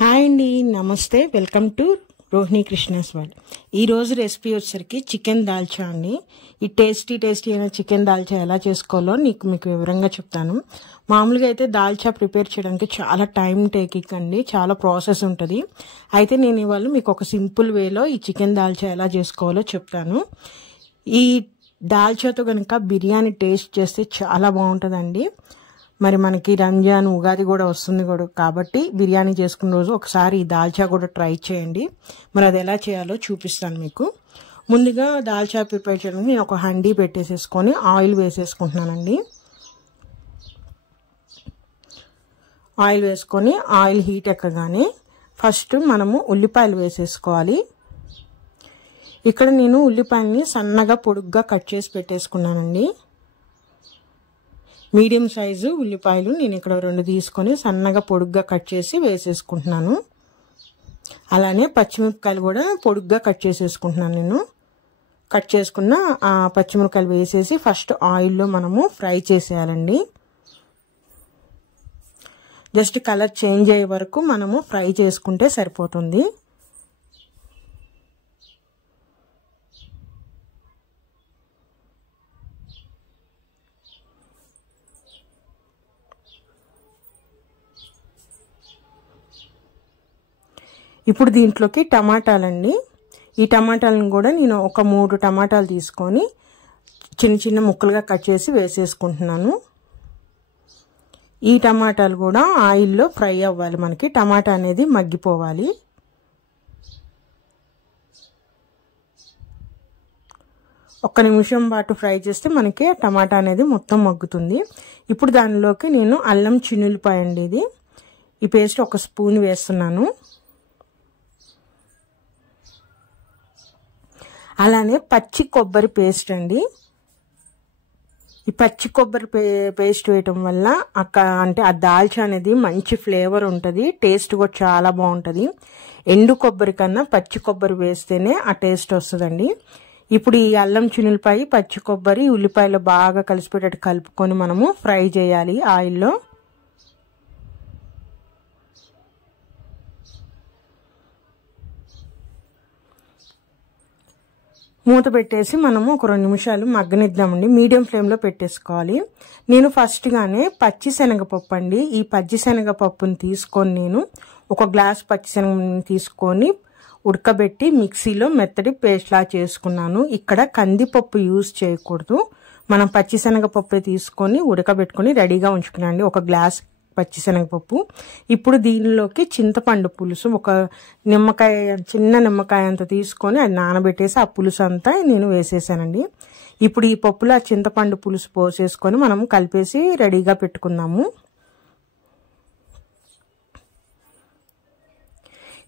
Hi అండి, నమస్తే. Welcome to Rohini Krishna's world. ఈరోజు రెసిపీ వచ్చేసరికి చికెన్ దాల్చా అండి. ఈ టేస్టీ అయిన చికెన్ దాల్చా ఎలా చేసుకోవాలో మీకు వివరంగా చెప్తాను. మామూలుగా అయితే దాల్చా ప్రిపేర్ చేయడానికి చాలా టైం టేకింగ్ అండి, చాలా ప్రాసెస్ ఉంటుంది. అయితే నేను ఇవాళ మీకు ఒక సింపుల్ వేలో ఈ చికెన్ దాల్చా ఎలా చేసుకోవాలో చెప్తాను. ఈ దాల్చాతో కనుక బిర్యానీ టేస్ట్ చేస్తే చాలా బాగుంటుందండి. మరి మనకి రంజాన్, ఉగాది కూడా వస్తుంది కూడా కాబట్టి బిర్యానీ చేసుకున్న రోజు ఒకసారి ఈ దాల్చా కూడా ట్రై చేయండి. మరి అది ఎలా చేయాలో చూపిస్తాను మీకు. ముందుగా దాల్చా ప్రిపేర్ చేయడానికి నేను ఒక హండీ పెట్టేసేసుకొని ఆయిల్ వేసేసుకుంటున్నానండి. ఆయిల్ వేసుకొని ఆయిల్ హీట్ ఎక్కగానే ఫస్ట్ మనము ఉల్లిపాయలు వేసేసుకోవాలి. ఇక్కడ నేను ఉల్లిపాయలని సన్నగా పొడుగ్గా కట్ చేసి పెట్టేసుకున్నానండి. మీడియం సైజు ఉల్లిపాయలు నేను ఇక్కడ 2 తీసుకొని సన్నగా పొడుగ్గా కట్ చేసి వేసేసుకుంటున్నాను. అలానే పచ్చిమిరపకాయలు కూడా పొడుగ్గా కట్ చేసేసుకుంటున్నాను. నేను కట్ చేసుకున్న ఆ పచ్చిమిరపకాయలు వేసేసి ఫస్ట్ ఆయిల్లో మనము ఫ్రై చేసేయాలండి. జస్ట్ కలర్ చేంజ్ అయ్యే వరకు మనము ఫ్రై చేసుకుంటే సరిపోతుంది. ఇప్పుడు దీంట్లోకి టమాటాలండి. ఈ టమాటాలను కూడా నేను ఒక 3 టమాటాలు తీసుకొని చిన్న ముక్కలుగా కట్ చేసి వేసేసుకుంటున్నాను. ఈ టమాటాలు కూడా ఆయిల్లో ఫ్రై అవ్వాలి. మనకి టమాటా అనేది మగ్గిపోవాలి. ఒక్క నిమిషం పాటు ఫ్రై చేస్తే మనకి టమాటా అనేది మొత్తం మగ్గుతుంది. ఇప్పుడు దానిలోకి నేను అల్లం చిన్నులపాయ అండి, ఈ పేస్ట్ 1 స్పూన్ వేస్తున్నాను. అలానే పచ్చి కొబ్బరి పేస్ట్ అండి. ఈ పచ్చి కొబ్బరి పేస్ట్ వేయటం వల్ల అంటే ఆ దాల్చా అనేది మంచి ఫ్లేవర్ ఉంటుంది, టేస్ట్ కూడా చాలా బాగుంటుంది. ఎండు కొబ్బరి కన్నా పచ్చి కొబ్బరి వేస్తేనే ఆ టేస్ట్ వస్తుందండి. ఇప్పుడు ఈ అల్లం చిన్నులపాయ, పచ్చి కొబ్బరి, ఉల్లిపాయలు బాగా కలిసిపెట్టేట్టు కలుపుకొని మనము ఫ్రై చేయాలి ఆయిల్లో. మూత పెట్టేసి మనము ఒక 2 నిమిషాలు మగ్గనిద్దామండి. మీడియం ఫ్లేమ్లో పెట్టేసుకోవాలి. నేను ఫస్ట్గానే పచ్చిశనగపప్పు అండి, ఈ పచ్చిశనగపప్పుని తీసుకొని నేను 1 గ్లాస్ పచ్చిశనగని తీసుకొని ఉడకబెట్టి మిక్సీలో మెత్తటి పేస్ట్లా చేసుకున్నాను. ఇక్కడ కందిపప్పు యూజ్ చేయకూడదు, మనం పచ్చిశనగపప్పే తీసుకొని ఉడకబెట్టుకొని రెడీగా ఉంచుకున్నాండి. 1 గ్లాస్ పచ్చిశనగపప్పు. ఇప్పుడు దీనిలోకి చింతపండు పులుసు, ఒక నిమ్మకాయ, చిన్న నిమ్మకాయ అంత తీసుకొని అది నానబెట్టేసి ఆ పులుసు అంతా నేను వేసేసానండి. ఇప్పుడు ఈ పప్పులో ఆ చింతపండు పులుసు పోసేసుకొని మనం కలిపేసి రెడీగా పెట్టుకుందాము.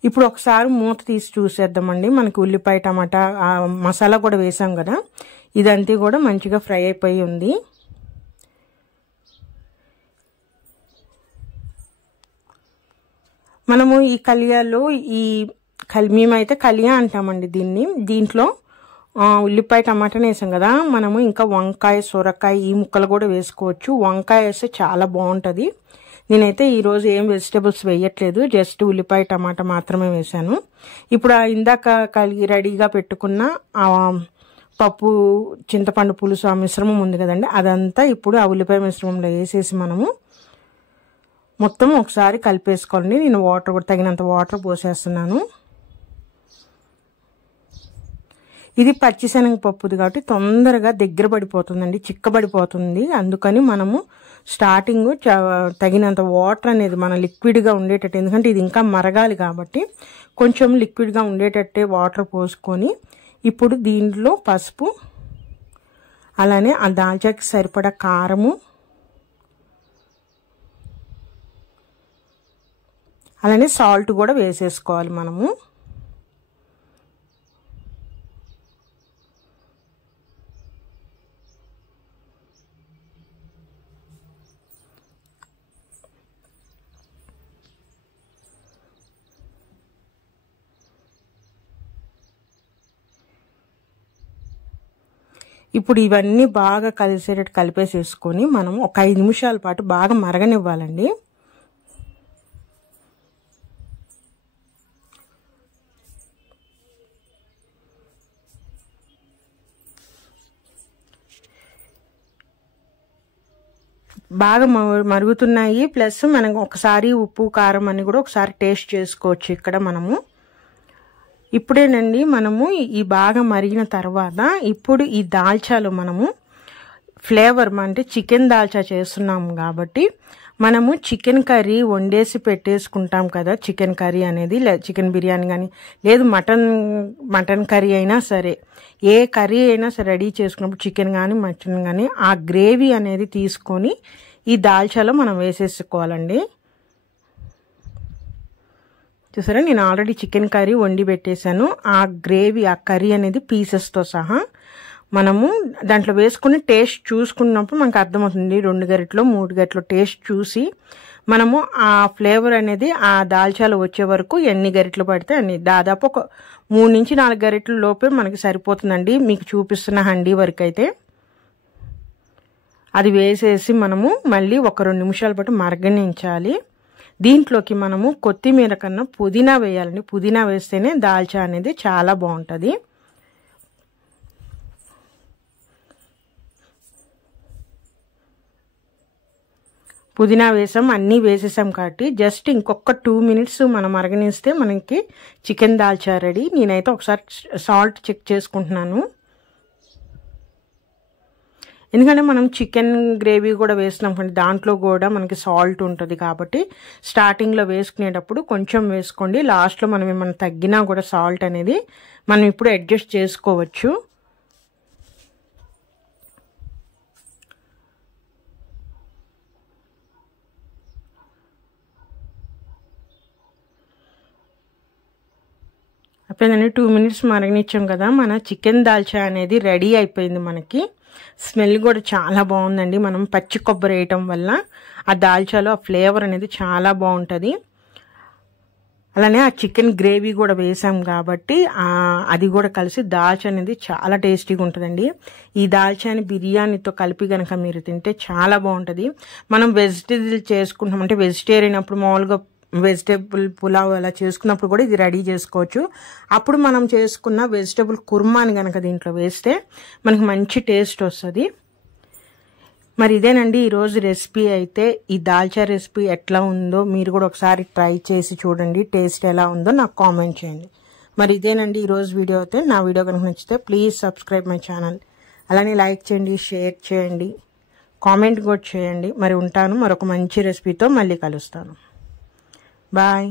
ఇప్పుడు ఒకసారి మూత తీసి చూసేద్దామండి. మనకి ఉల్లిపాయ, టమాటా, మసాలా కూడా వేసాం కదా, ఇదంతా కూడా మంచిగా ఫ్రై అయిపోయి ఉంది. మనము ఈ కలియాలో మేమైతే కలియా అంటామండి దీంట్లో ఉల్లిపాయ, టమాటాని వేసాం కదా, మనము ఇంకా వంకాయ, సొరకాయ ఈ ముక్కలు కూడా వేసుకోవచ్చు. వంకాయ వేస్తే చాలా బాగుంటుంది. నేనైతే ఈరోజు ఏం వెజిటేబుల్స్ వేయట్లేదు, జస్ట్ ఉల్లిపాయ, టమాటా మాత్రమే వేసాను. ఇప్పుడు ఇందాక రెడీగా పెట్టుకున్న పప్పు, చింతపండు పులుసు, ఆ మిశ్రమం ఉంది కదండి, అదంతా ఇప్పుడు ఆ ఉల్లిపాయ మిశ్రమంలో వేసేసి మనము మొత్తం ఒకసారి కలిపేసుకోండి. నేను వాటర్ కూడా తగినంత వాటర్ పోసేస్తున్నాను. ఇది పచ్చిశనగపప్పుది కాబట్టి తొందరగా దగ్గర పడిపోతుందండి, చిక్కబడిపోతుంది. అందుకని మనము స్టార్టింగ్ తగినంత వాటర్ అనేది మన లిక్విడ్గా ఉండేటట్టు, ఎందుకంటే ఇది ఇంకా మరగాలి కాబట్టి కొంచెం లిక్విడ్గా ఉండేటట్టే వాటర్ పోసుకొని ఇప్పుడు దీంట్లో పసుపు, అలానే ఆ దాల్చాకి సరిపడా కారము, అలానే సాల్ట్ కూడా వేసేసుకోవాలి మనము. ఇప్పుడు ఇవన్నీ బాగా కలిసేటట్టు కలిపేసేసుకొని మనం ఒక 5 నిమిషాల పాటు బాగా మరగనివ్వాలండి. బాగా మరుగుతున్నాయి. ప్లస్ మనం ఒకసారి ఉప్పు కారం అని కూడా ఒకసారి టేస్ట్ చేసుకోవచ్చు ఇక్కడ మనము. ఇప్పుడేనండి మనము ఈ బాగా మరిగిన తర్వాత ఇప్పుడు ఈ దాల్చాలో మనము ఫ్లేవర్ అంటే చికెన్ దాల్చా చేస్తున్నాము కాబట్టి మనము చికెన్ కర్రీ వండేసి పెట్టేసుకుంటాం కదా. చికెన్ కర్రీ అనేది చికెన్ బిర్యానీ కానీ లేదు మటన్ కర్రీ అయినా సరే, ఏ కర్రీ అయినా సరే రెడీ చేసుకున్నప్పుడు చికెన్ కానీ మటన్ కానీ ఆ గ్రేవీ అనేది తీసుకొని ఈ దాల్చాలో మనం వేసేసుకోవాలండి. చూసారా, నేను ఆల్రెడీ చికెన్ కర్రీ వండి పెట్టేశాను. ఆ గ్రేవీ ఆ కర్రీ అనేది పీసెస్తో సహా మనము దాంట్లో వేసుకుని టేస్ట్ చూసుకున్నప్పుడు మనకు అర్థమవుతుంది. 2 గరిటెలు 3 గరిటెలు టేస్ట్ చూసి మనము ఆ ఫ్లేవర్ అనేది ఆ దాల్చాలో వచ్చే వరకు ఎన్ని గరిటెలు పడితే అన్ని, దాదాపు ఒక 3 నుంచి 4 గరిటెల లోపే మనకి సరిపోతుందండి. మీకు చూపిస్తున్న హండీ వరకు అయితే అది వేసేసి మనము మళ్ళీ ఒక 2 నిమిషాల పాటు మరగనించాలి. దీంట్లోకి మనము కొత్తిమీర కన్నా పుదీనా వేయాలండి. పుదీనా వేస్తేనే దాల్చా అనేది చాలా బాగుంటుంది. పుదీనా వేసాం, అన్నీ వేసేసాం కాబట్టి జస్ట్ ఇంకొక 2 మినిట్స్ మనం మరగనిస్తే మనకి చికెన్ దాల్చా రెడీ. నేనైతే ఒకసారి సాల్ట్ చెక్ చేసుకుంటున్నాను. ఎందుకంటే మనం చికెన్ గ్రేవీ కూడా వేసినాం కానీ దాంట్లో కూడా మనకి సాల్ట్ ఉంటుంది కాబట్టి స్టార్టింగ్లో వేసుకునేటప్పుడు కొంచెం వేసుకోండి. లాస్ట్లో మనం ఏమైనా తగ్గినా కూడా సాల్ట్ అనేది మనం ఇప్పుడు అడ్జస్ట్ చేసుకోవచ్చు. అయిపోయిందండి. 2 మినిట్స్ మరగనిచ్చాం కదా, మన చికెన్ దాల్చా అనేది రెడీ అయిపోయింది. మనకి స్మెల్ కూడా చాలా బాగుందండి. మనం పచ్చి కొబ్బరి వేయటం వల్ల ఆ దాల్చాలో ఆ ఫ్లేవర్ అనేది చాలా బాగుంటుంది. అలానే ఆ చికెన్ గ్రేవీ కూడా వేసాం కాబట్టి అది కూడా కలిసి దాల్చా అనేది చాలా టేస్టీగా ఉంటుందండి. ఈ దాల్చాని బిర్యానీతో కలిపి కనుక మీరు తింటే చాలా బాగుంటుంది. మనం వెజిటేబుల్ చేసుకుంటాం అంటే వెజిటేరియన్ అప్పుడు మామూలుగా వెజిటేబుల్ పులావ్ అలా చేసుకున్నప్పుడు కూడా ఇది రెడీ చేసుకోవచ్చు. అప్పుడు మనం చేసుకున్న వెజిటేబుల్ కుర్మాని కనుక దీంట్లో వేస్తే మనకి మంచి టేస్ట్ వస్తుంది. మరి ఇదేనండి ఈరోజు రెసిపీ. అయితే ఈ దాల్చా రెసిపీ ఎట్లా ఉందో మీరు కూడా ఒకసారి ట్రై చేసి చూడండి. టేస్ట్ ఎలా ఉందో నాకు కామెంట్ చేయండి. మరి ఇదేనండి ఈరోజు వీడియో. అయితే నా వీడియో కనుక నచ్చితే ప్లీజ్ సబ్స్క్రైబ్ మై ఛానల్. అలానే లైక్ చేయండి, షేర్ చేయండి, కామెంట్ కూడా చేయండి. మరి ఉంటాను, మరొక మంచి రెసిపీతో మళ్ళీ కలుస్తాను. Bye.